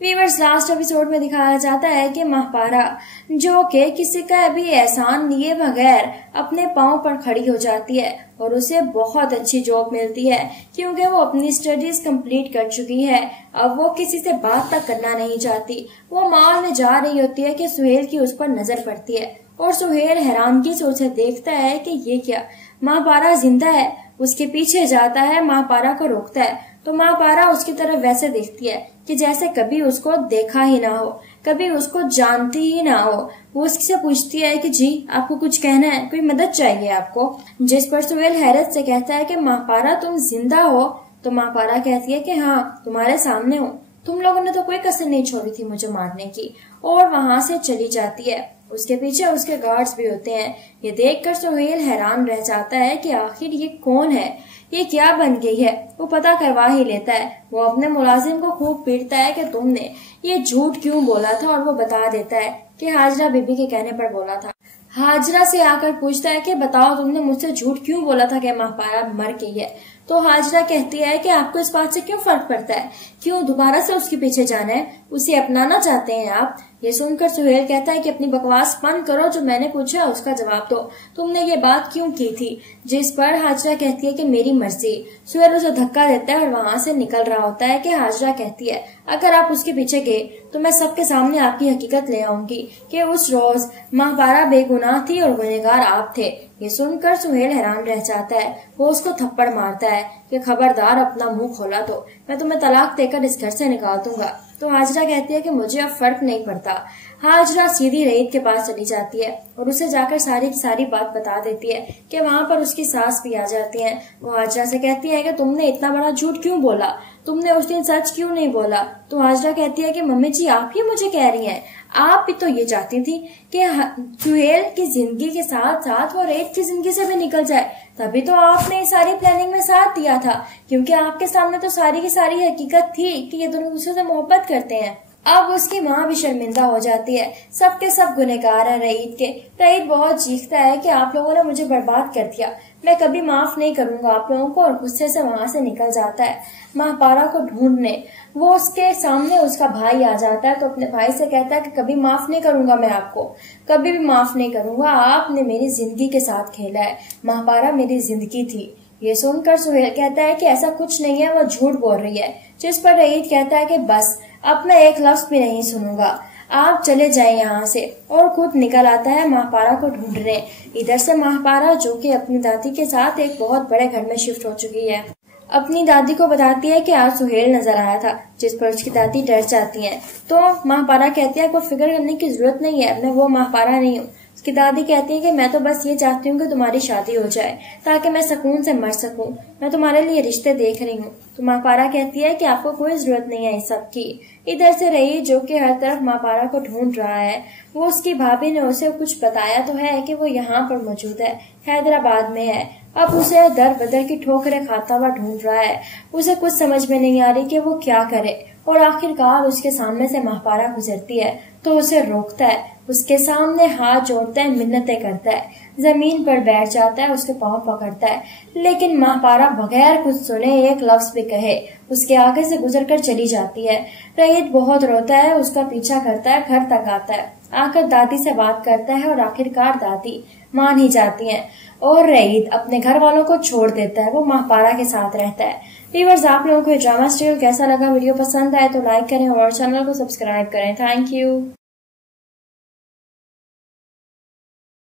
Viewers, last episode में दिखाया जाता है कि महापारा जो कि किसी का भी एहसान लिए बगैर अपने पांव पर खड़ी हो जाती है और उसे बहुत अच्छी जॉब मिलती है क्योंकि वो अपनी स्टडीज कंप्लीट कर चुकी है। अब वो किसी से बात तक करना नहीं चाहती। वो मॉल में जा रही होती है कि सुहेल की उस पर नजर पड़ती है और सुहेल हैरानगी से उसे देखता है कि ये क्या, महापारा जिंदा है। उसके पीछे जाता है, महापारा को रोकता है तो महापारा उसकी तरफ वैसे देखती है कि जैसे कभी उसको देखा ही ना हो, कभी उसको जानती ही ना हो। वो उससे पूछती है कि जी आपको कुछ कहना है, कोई मदद चाहिए आपको? जिस पर सुहेल हैरत से कहता है कि महापारा तुम जिंदा हो? तो महापारा कहती है कि हाँ, तुम्हारे सामने हो। तुम लोगों ने तो कोई कसर नहीं छोड़ी थी मुझे मारने की। और वहां से चली जाती है। उसके पीछे उसके गार्ड्स भी होते हैं। ये देखकर सुहेल हैरान रह जाता है कि आखिर ये कौन है, ये क्या बन गई है। वो पता करवा ही लेता है। वो अपने मुलाजिम को खूब पीटता है कि तुमने ये झूठ क्यों बोला था, और वो बता देता है कि हाजरा बीबी के कहने पर बोला था। हाजरा से आकर पूछता है कि बताओ तुमने मुझसे झूठ क्यों बोला था कि महापारा मर गई है। तो हाजरा कहती है कि आपको इस बात से क्यों फर्क पड़ता है, क्यों दोबारा से उसके पीछे जाना है, उसे अपनाना चाहते हैं आप? ये सुनकर सुहेल कहता है कि अपनी बकवास बंद करो, जो मैंने पूछा उसका जवाब दो, तुमने ये बात क्यों की थी? जिस पर हाजरा कहती है कि मेरी मर्जी। सुहेल उसे धक्का देता है और वहां से निकल रहा होता है कि हाजरा कहती है अगर आप उसके पीछे गए तो मैं सबके सामने आपकी हकीकत ले आऊंगी कि उस रोज महापारा बेगुनाह थी और गुनहगार आप थे। ये सुनकर सुहेल हैरान रह जाता है। वो उसको थप्पड़ मारता है कि खबरदार अपना मुंह खोला तो मैं तुम्हें तलाक देकर इस घर से निकाल दूंगा। तो हाजरा कहती है कि मुझे अब फर्क नहीं पड़ता। हाजरा सीधी रईत के पास चली जाती है और उसे जाकर सारी की सारी बात बता देती है कि वहां पर उसकी सास भी आ जाती है। वो हाजरा से कहती है कि तुमने इतना बड़ा झूठ क्यों बोला, तुमने उस दिन सच क्यों नहीं बोला? तो हाजरा कहती है कि मम्मी जी आप ही मुझे कह रही हैं, आप भी तो ये चाहती थी कि सुहेल की जिंदगी के साथ साथ वो रेत की जिंदगी से भी निकल जाए, तभी तो आपने इस सारी प्लानिंग में साथ दिया था, क्योंकि आपके सामने तो सारी की सारी हकीकत थी कि ये दोनों दूसरे से मोहब्बत करते हैं। अब उसकी माँ भी शर्मिंदा हो जाती है। सबके सब गुनहगार हैं रईत के। रईत बहुत चीखता है कि आप लोगों ने मुझे बर्बाद कर दिया, मैं कभी माफ नहीं करूंगा आप लोगों को, और गुस्से से वहां से निकल जाता है महापारा को ढूंढने। वो उसके सामने उसका भाई आ जाता है तो अपने भाई से कहता है कि कभी माफ नहीं करूंगा मैं आपको, कभी भी माफ नहीं करूंगा, आपने मेरी जिंदगी के साथ खेला है, महापारा मेरी जिंदगी थी। ये सुनकर सुहेल कहता है कि ऐसा कुछ नहीं है, वो झूठ बोल रही है। जिस पर रईत कहता है कि बस अब मैं एक लफ्ज भी नहीं सुनूंगा, आप चले जाएं यहाँ से, और खुद निकल आता है महापारा को ढूंढने। इधर से महापारा जो कि अपनी दादी के साथ एक बहुत बड़े घर में शिफ्ट हो चुकी है, अपनी दादी को बताती है कि आज सुहेल नजर आया था, जिस पर उसकी दादी डर जाती है। तो महापारा कहती है कोई फिक्र करने की जरूरत नहीं है, मैं वो महापारा नहीं हूँ। उसकी दादी कहती है कि मैं तो बस ये चाहती हूँ कि तुम्हारी शादी हो जाए ताकि मैं सुकून से मर सकूं, मैं तुम्हारे लिए रिश्ते देख रही हूँ। तो महापारा कहती है कि आपको कोई जरूरत नहीं है इस सब की। इधर से रही जो कि हर तरफ महापारा को ढूंढ रहा है। वो उसकी भाभी ने उसे कुछ बताया तो है कि वो यहाँ पर मौजूद है, हैदराबाद में है। अब उसे दर बदर की ठोकरें खाता हुआ ढूंढ रहा है। उसे कुछ समझ में नहीं आ रही कि वो क्या करे, और आखिरकार उसके सामने से महापारा गुजरती है तो उसे रोकता है, उसके सामने हाथ जोड़ता है, मिन्नतें करता है, जमीन पर बैठ जाता है, उसके पांव पकड़ता है, लेकिन महापारा बगैर कुछ सुने एक लफ्ज भी कहे उसके आगे से गुजरकर चली जाती है। रईत बहुत रोता है, उसका पीछा करता है, घर तक आता है, आकर दादी से बात करता है और आखिरकार दादी मान ही जाती हैं और रईत अपने घर वालों को छोड़ देता है। वो महापारा के साथ रहता है। व्यूअर्स, आप लोगों को ये ड्रामा सीरियल कैसा लगा? वीडियो पसंद आए तो लाइक करें और चैनल को सब्सक्राइब करें। Thank you.